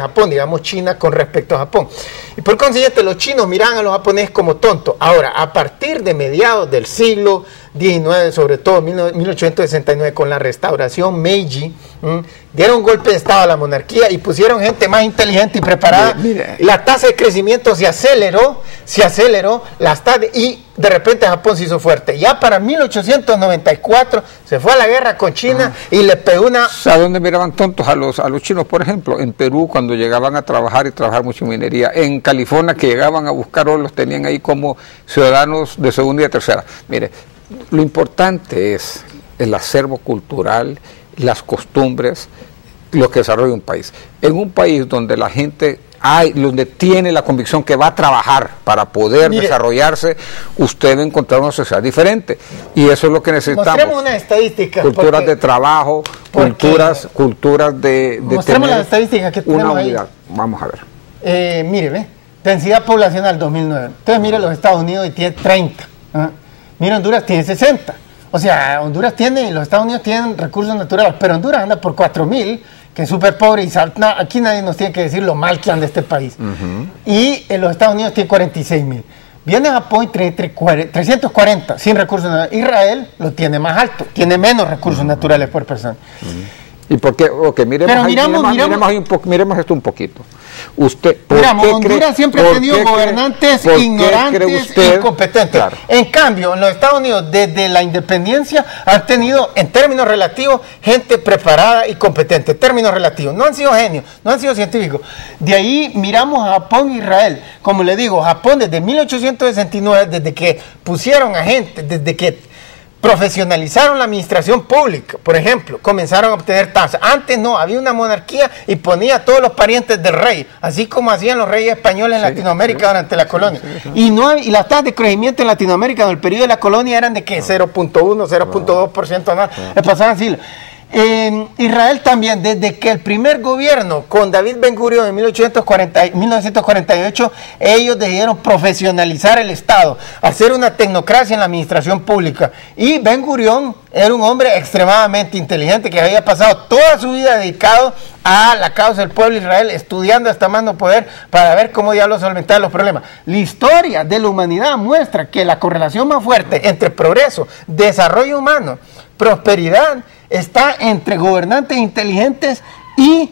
Japón, digamos China con respecto a Japón. Y por consiguiente los chinos miraban a los japoneses como tontos. Ahora, a partir de mediados del siglo XIX, sobre todo 1869, con la restauración Meiji, dieron un golpe de estado a la monarquía y pusieron gente más inteligente y preparada. La tasa de crecimiento se aceleró, y de repente Japón se hizo fuerte. Ya para 1894 se fue a la guerra con China y le pegó una... ¿A dónde miraban tontos a los chinos? Por ejemplo, en Perú, cuando llegaban a trabajar y trabajar mucho en minería, en California, que llegaban a buscar oro, los tenían ahí como ciudadanos de segunda y de tercera. Mire, lo importante es el acervo cultural, las costumbres, lo que desarrolla un país. En un país donde la gente donde tiene la convicción que va a trabajar para poder desarrollarse, usted va a encontrar una sociedad diferente. Y eso es lo que necesitamos. Mostremos una estadística. Culturas de trabajo, culturas de mostremos las estadísticas que tenemos una unidad. Ahí. Vamos a ver. Mire, densidad poblacional 2009. Entonces mire los Estados Unidos y tiene 30. Mira, Honduras tiene 60. O sea, Honduras tiene, y los Estados Unidos tienen recursos naturales, pero Honduras anda por 4.000, que es súper pobre, y aquí nadie nos tiene que decir lo mal que anda este país. Y en los Estados Unidos tiene 46.000. Viene Japón y tiene 340, sin recursos naturales. Israel lo tiene más alto, tiene menos recursos naturales por persona. ¿Y por qué? Ok, miremos esto un poquito. Honduras siempre ha tenido gobernantes ignorantes e incompetentes. Claro. En cambio, en los Estados Unidos, desde la independencia, han tenido, en términos relativos, gente preparada y competente. Términos relativos. No han sido genios, no han sido científicos. De ahí miramos a Japón e Israel. Como le digo, Japón desde 1869, desde que pusieron a gente, desde que profesionalizaron la administración pública, por ejemplo, comenzaron a obtener tasas. Antes no, había una monarquía y ponía a todos los parientes del rey, así como hacían los reyes españoles en Latinoamérica durante la colonia. Y las tasas de crecimiento en Latinoamérica en el periodo de la colonia eran de que 0.1, 0.2% anual. Pasaban siglos. En Israel también, desde que el primer gobierno con David Ben Gurión en 1948, ellos decidieron profesionalizar el Estado, hacer una tecnocracia en la administración pública. Y Ben Gurión era un hombre extremadamente inteligente que había pasado toda su vida dedicado a la causa del pueblo de Israel, estudiando hasta más no poder para ver cómo diablos solventar los problemas. La historia de la humanidad muestra que la correlación más fuerte entre progreso, desarrollo humano, prosperidad, está entre gobernantes inteligentes y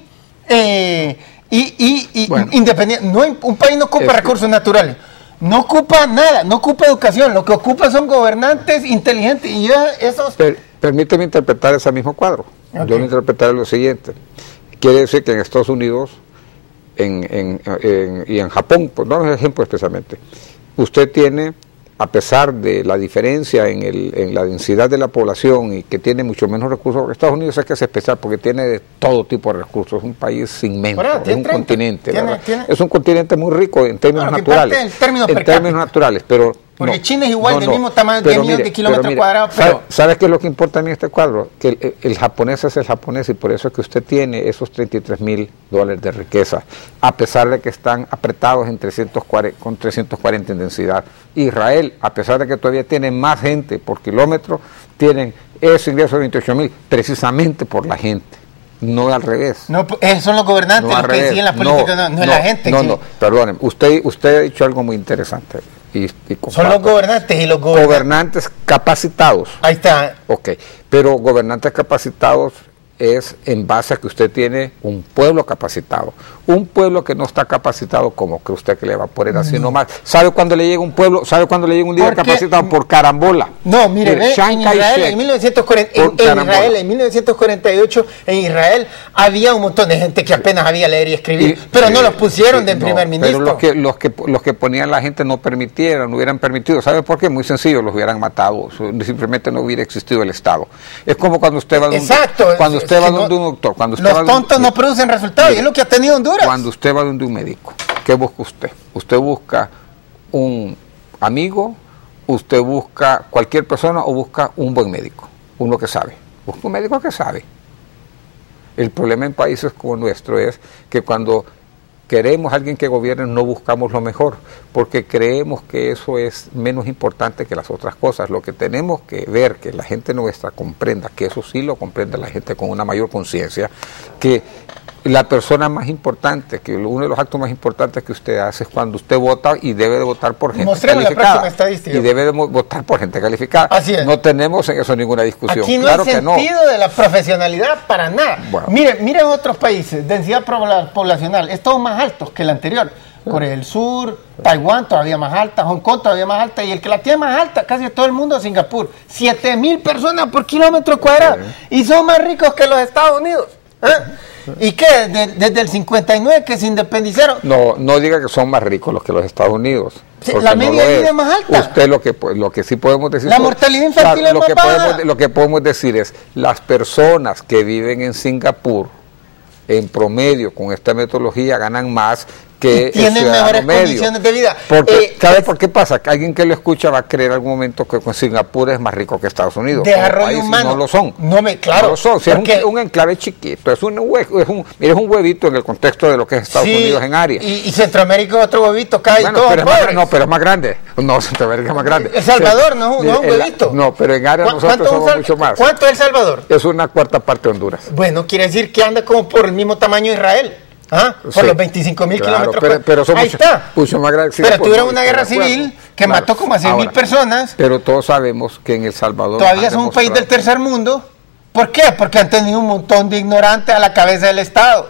independientes. Un país no ocupa recursos naturales, no ocupa nada, no ocupa educación, lo que ocupa son gobernantes inteligentes y esos... Permíteme interpretar ese mismo cuadro. Okay. Yo lo interpretaré lo siguiente. Quiere decir que en Estados Unidos y en Japón, pues damos el ejemplo especialmente, usted tiene, a pesar de la diferencia en la densidad de la población y que tiene mucho menos recursos, porque Estados Unidos es que es especial porque tiene de todo tipo de recursos, es un país inmenso, es un continente, es un continente muy rico en términos naturales, en términos naturales, pero porque China es igual del mismo tamaño, 10 millones de kilómetros cuadrados. ¿Sabes qué es lo que importa en este cuadro? Que el japonés es el japonés y por eso es que usted tiene esos $33,000 de riqueza, a pesar de que están apretados con 340 en densidad. Israel, a pesar de que todavía tiene más gente por kilómetro, tienen ese ingreso de 28,000 precisamente por la gente. No al revés. No, esos son los gobernantes los que deciden la política, no es la gente. No, perdónenme, usted ha dicho algo muy interesante. Son los gobernantes y los gobernantes capacitados. Ahí está. Ok, pero gobernantes capacitados es en base a que usted tiene un pueblo capacitado. Un pueblo que no está capacitado, como que usted que le va a poner así nomás. ¿Sabe cuándo le llega un pueblo? ¿Sabe cuándo le llega un líder capacitado? Por carambola. No, mire, en Israel en 1948 en Israel había un montón de gente que apenas sabía leer y escribir, pero no los pusieron de primer ministro. Pero los que ponían la gente no permitieron, no hubieran permitido. ¿Sabe por qué? Muy sencillo, los hubieran matado. Simplemente no hubiera existido el Estado. Es como cuando usted va donde un doctor. Los tontos no producen resultados, y es lo que ha tenido Honduras. Cuando usted va donde un médico, ¿qué busca usted? Usted busca un amigo, usted busca cualquier persona o busca un buen médico, uno que sabe. Busca un médico que sabe. El problema en países como nuestro es que cuando queremos a alguien que gobierne no buscamos lo mejor, porque creemos que eso es menos importante que las otras cosas. Lo que tenemos que ver, que la gente nuestra comprenda, que eso sí lo comprende la gente con una mayor conciencia, que la persona más importante, que uno de los actos más importantes que usted hace es cuando usted vota y debe de votar por gente calificada. La próxima estadística. Y debe de votar por gente calificada. Así es. No tenemos en eso ninguna discusión. Aquí no hay sentido de la profesionalidad para nada. Bueno. Mire otros países, densidad poblacional, es todo más alto que el anterior. Corea del Sur, Taiwán todavía más alta, Hong Kong todavía más alta, y el que la tiene más alta, casi todo el mundo, Singapur. 7,000 personas por kilómetro cuadrado. Y son más ricos que los Estados Unidos. ¿Y qué? Desde el 59 que se independizaron. No diga que son más ricos los que los Estados Unidos. La media de vida es más alta. Usted lo que sí podemos decir. La mortalidad infantil es más baja. Lo que podemos decir es, las personas que viven en Singapur, en promedio, con esta metodología, ganan más que tienen mejores condiciones de vida. Porque, ¿sabe por qué pasa? Que alguien que lo escucha va a creer en algún momento que Singapur es más rico que Estados Unidos. Desarrollo humano. No lo son. Claro. No lo son. Si es un enclave chiquito, es un huevito en el contexto de lo que es Estados Unidos en área. Y Centroamérica es otro huevito, cae todo. Pero es más grande. No, Centroamérica es más grande. El Salvador no es un huevito. No, pero en área nosotros somos mucho más. ¿Cuánto es El Salvador? Es una cuarta parte de Honduras. Bueno, quiere decir que anda como por el mismo tamaño de Israel. Por los 25,000 kilómetros. Pero somos ahí está. Mucho más grandes. Pero tuvieron una guerra civil que mató como a 100,000 personas. Pero todos sabemos que en El Salvador todavía son un país del tercer mundo. ¿Por qué? Porque han tenido un montón de ignorantes a la cabeza del Estado.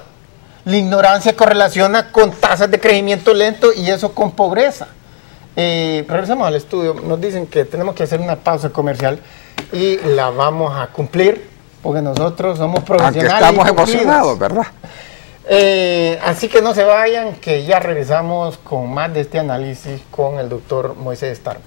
La ignorancia correlaciona con tasas de crecimiento lento y eso con pobreza. Regresamos al estudio. Nos dicen que tenemos que hacer una pausa comercial y la vamos a cumplir porque nosotros somos profesionales. Aunque estamos emocionados, ¿verdad? Así que no se vayan, que ya regresamos con más de este análisis con el doctor Moisés Starr.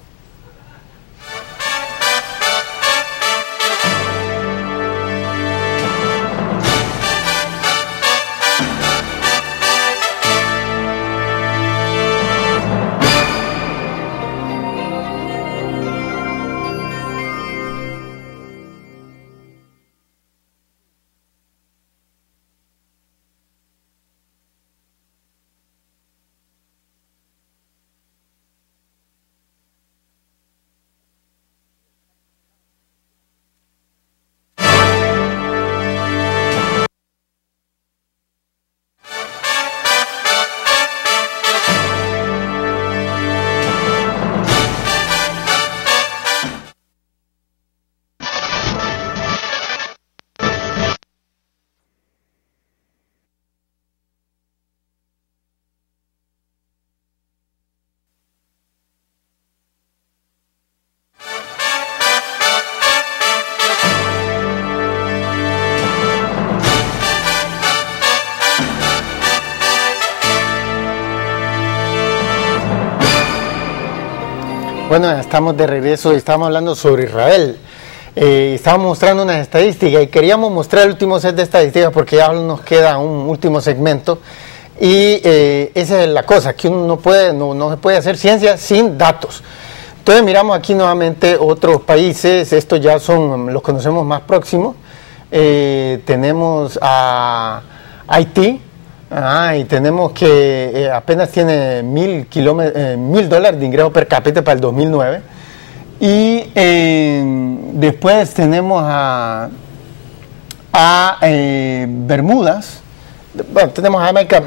Bueno, estamos de regreso y estamos hablando sobre Israel. Estábamos mostrando unas estadísticas y queríamos mostrar el último set de estadísticas porque ya nos queda un último segmento. Y esa es la cosa, que uno no se puede hacer ciencia sin datos. Entonces miramos aquí nuevamente otros países, estos ya los conocemos más próximos. Tenemos a Haití. Y tenemos que apenas tiene $1,000 de ingreso per cápita para el 2009. Y después tenemos a Bermudas. Bueno, tenemos a Jamaica,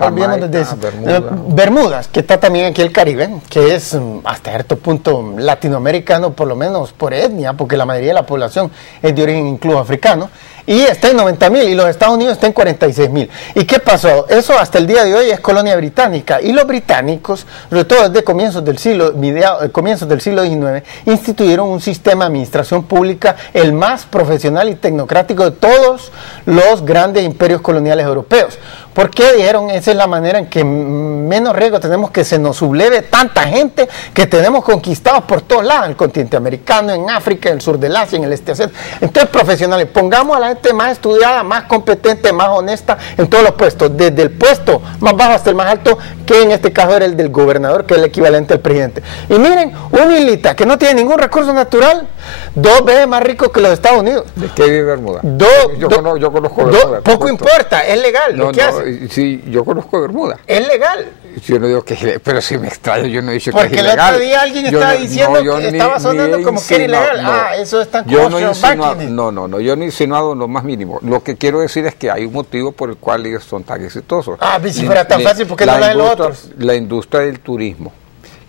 Bermudas, que está también aquí el Caribe, que es hasta cierto punto latinoamericano, por lo menos por etnia, porque la mayoría de la población es de origen incluso africano, y está en 90,000, y los Estados Unidos está en 46,000. ¿Y qué pasó? Eso hasta el día de hoy es colonia británica, y los británicos, sobre todo desde comienzos del siglo XIX, instituyeron un sistema de administración pública el más profesional y tecnocrático de todos los grandes imperios coloniales europeos. ¿Por qué? Dijeron, esa es la manera en que menos riesgo tenemos que se nos subleve tanta gente que tenemos conquistados por todos lados, en el continente americano, en África, en el sur del Asia, en el este asiático. Entonces, profesionales, pongamos a la gente más estudiada, más competente, más honesta en todos los puestos, desde el puesto más bajo hasta el más alto, que en este caso era el del gobernador, que es el equivalente al presidente. Y miren, un islita que no tiene ningún recurso natural, 2 veces más rico que los Estados Unidos. ¿De qué vive Bermuda? Yo conozco Bermuda. Poco importa, es legal lo que hace. Sí, yo conozco Bermuda. Es legal. Yo no digo que, pero si me extraño, yo no he dicho porque que es ilegal. Porque el otro día alguien estaba diciendo que estaba sonando como que era ilegal. Eso está yo no he insinuado, yo no he insinuado lo más mínimo. Lo que quiero decir es que hay un motivo por el cual ellos son tan exitosos. Si fuera tan fácil, ¿por qué no lo hacen los otros? La industria del turismo.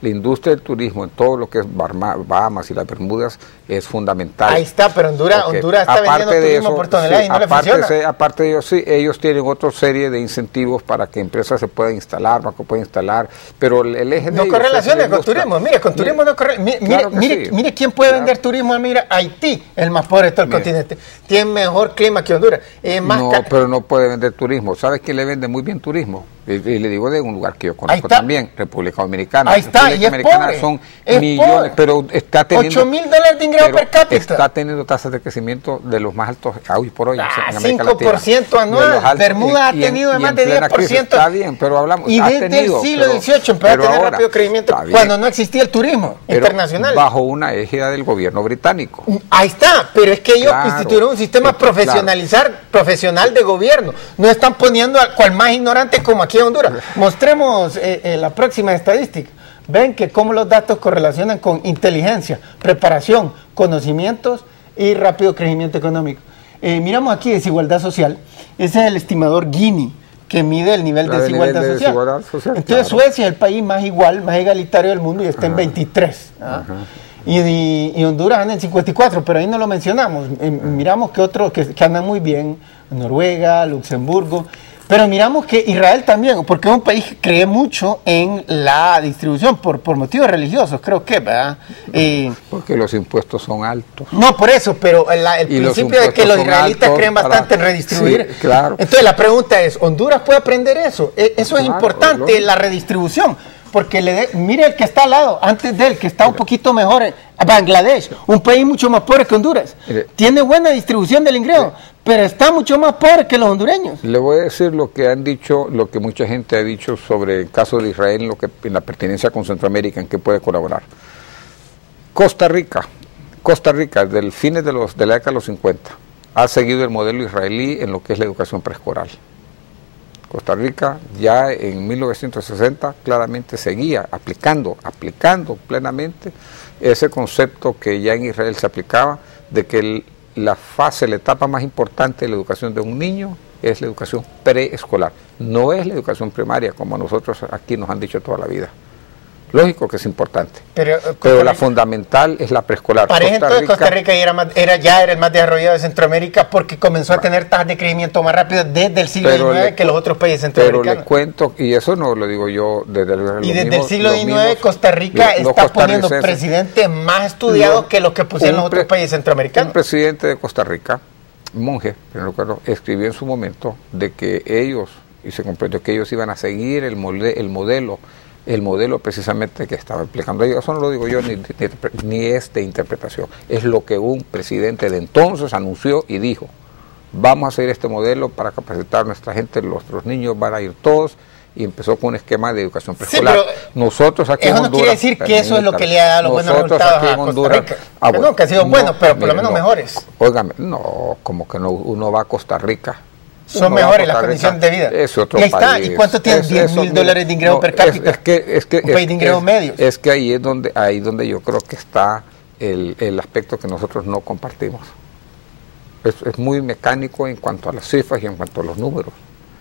La industria del turismo en todo lo que es Bahamas y las Bermudas es fundamental. Ahí está, pero Honduras está vendiendo turismo por tonelada y no le funciona. Aparte de ellos, sí, ellos tienen otra serie de incentivos para que empresas se puedan instalar, para que puedan instalar, pero el eje de no correlaciona con turismo. Mire, con turismo no correlaciona. Mire quién puede vender turismo. Mira, Haití, el más pobre de todo el continente, tiene mejor clima que Honduras. Pero no puede vender turismo. ¿Sabes quién le vende muy bien turismo? Y le digo de un lugar que yo conozco también, República Dominicana. Ahí está, República Dominicana son millones, pero está teniendo $8,000 de ingreso per cápita. Está teniendo tasas de crecimiento de los más altos hoy por hoy. 5% anual. Bermuda ha tenido de más de 10%. Está bien, pero hablamos. Y desde el siglo XVIII empezó a tener rápido crecimiento cuando no existía el turismo internacional. Bajo una égida del gobierno británico. Ahí está, pero es que ellos instituyeron un sistema profesional de gobierno. No están poniendo al cual más ignorante como aquí en Honduras. Mostremos la próxima estadística. Ven que cómo los datos correlacionan con inteligencia, preparación, conocimientos y rápido crecimiento económico. Miramos aquí desigualdad social. Ese es el estimador Gini, que mide el nivel de desigualdad social. Entonces Suecia es el país más igual, más egalitario del mundo y está en 23. Y Honduras anda en 54, pero ahí no lo mencionamos. Miramos que otros que andan muy bien, Noruega, Luxemburgo. Pero miramos que Israel también, porque es un país que cree mucho en la distribución por motivos religiosos, creo que, ¿verdad? Porque los impuestos son altos. No, por eso, pero el principio de que los israelitas creen bastante en redistribuir. Sí, claro. Entonces la pregunta es, ¿Honduras puede aprender eso? Eso es importante, la redistribución. Porque mire el que está al lado, antes de él, que está un poquito mejor, Bangladesh, un país mucho más pobre que Honduras. Tiene buena distribución del ingreso, pero está mucho más pobre que los hondureños. Le voy a decir lo que han dicho, lo que mucha gente ha dicho sobre el caso de Israel, en la pertenencia con Centroamérica, en que puede colaborar. Costa Rica, desde el fines de la década de los 50, ha seguido el modelo israelí en lo que es la educación preescolar. Costa Rica ya en 1960 claramente seguía aplicando plenamente ese concepto que ya en Israel se aplicaba, de que la etapa más importante de la educación de un niño es la educación preescolar, no es la educación primaria como nosotros aquí nos han dicho toda la vida. Lógico que es importante, pero la fundamental es la preescolar. Parece entonces Costa Rica ya era el más desarrollado de Centroamérica porque comenzó a tener tasas de crecimiento más rápidas desde el siglo XIX que los otros países centroamericanos. Pero les cuento, y eso no lo digo yo desde el siglo XIX, Costa Rica está poniendo presidentes más estudiados que los que pusieron los otros países centroamericanos. Un presidente de Costa Rica, monje, pero recuerdo, escribió en su momento de que ellos, y se comprendió que ellos iban a seguir el modelo precisamente que estaba aplicando. Eso no lo digo yo ni es de interpretación, es lo que un presidente de entonces anunció y dijo: vamos a seguir este modelo para capacitar a nuestra gente, los niños van a ir todos, y empezó con un esquema de educación preescolar. Nosotros aquí en Honduras, no quiere decir que eso es lo que le ha dado los buenos resultados a Costa Rica. No, que ha sido bueno, pero por lo menos mejores. Óigame, no, como que no, uno va a Costa Rica. Son mejores las condiciones de vida. Es otro país. ¿Y cuánto tiene $10,000 de ingreso per cápita? Un país de ingresos medios. Es que ahí es donde yo creo que está el aspecto que nosotros no compartimos. Es muy mecánico en cuanto a las cifras y en cuanto a los números.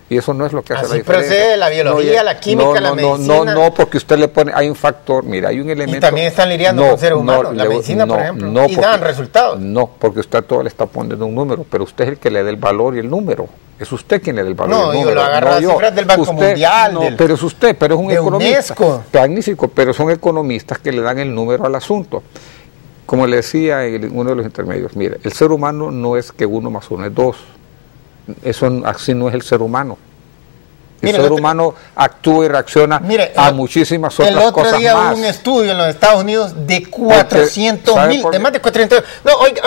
Y eso no es lo que hace la diferencia. Así procede la biología, la química, la medicina. No, porque usted le pone, hay un factor, mira, hay un elemento. Y también están lidiando con seres humanos, la medicina, por ejemplo, y dan resultados. No, porque usted a todo le está poniendo un número, pero usted es el que le da el valor y el número. Es usted quien le da el valor y el número. No, yo lo agarro las cifras del Banco Mundial. Pero es usted, pero es un economista. UNESCO. Magnífico, pero son economistas que le dan el número al asunto. Como le decía en uno de los intermedios, mire, el ser humano no es que 1 más 1 es 2. Eso así no es el ser humano. El ser humano actúa y reacciona a muchísimas otras cosas más. El otro día hubo un estudio en los Estados Unidos de 400,000, de más de 400. No, oiga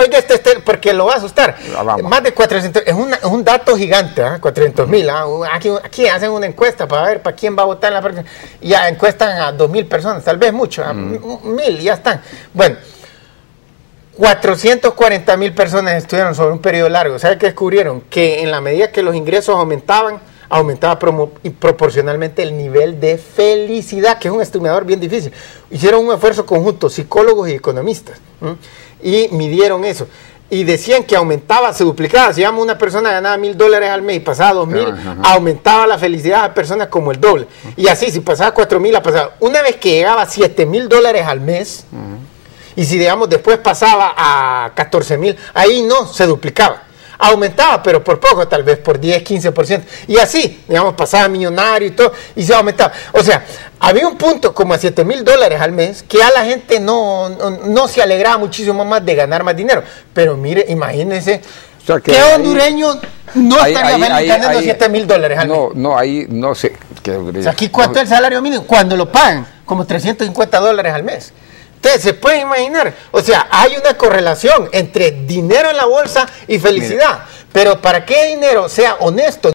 porque lo va a asustar. Más de 400, es un dato gigante, 400,000. Aquí hacen una encuesta para ver para quién va a votar en la próxima. Ya encuestan a 2,000 personas, tal vez mucho, a 1,000, ya están. Bueno, 440,000 personas estudiaron sobre un periodo largo. ¿Sabe qué descubrieron? Que en la medida que los ingresos aumentaban, aumentaba proporcionalmente el nivel de felicidad, que es un estimador bien difícil. Hicieron un esfuerzo conjunto, psicólogos y economistas, y midieron eso. Y decían que aumentaba, se duplicaba. Si una persona ganaba $1,000 al mes y pasaba 2,000, aumentaba la felicidad de personas como el doble. Y así, si pasaba 4,000, la pasaba. Una vez que llegaba a $7,000 al mes, y si digamos después pasaba a 14,000, ahí no, se duplicaba. Aumentaba, pero por poco, tal vez por 10, 15%. Y así, digamos, pasaba millonario y todo, y se aumentaba. O sea, había un punto como a $7,000 al mes que a la gente no se alegraba muchísimo más de ganar más dinero. Pero mire, imagínense, o sea, ¿qué hondureño no estaría feliz ganando $7,000 al mes? No, ahí no sé. O sea, aquí, ¿cuánto es el salario mínimo? Cuando lo pagan, como $350 al mes. Ustedes se pueden imaginar, o sea, hay una correlación entre dinero en la bolsa y felicidad, pero para que dinero sea honesto,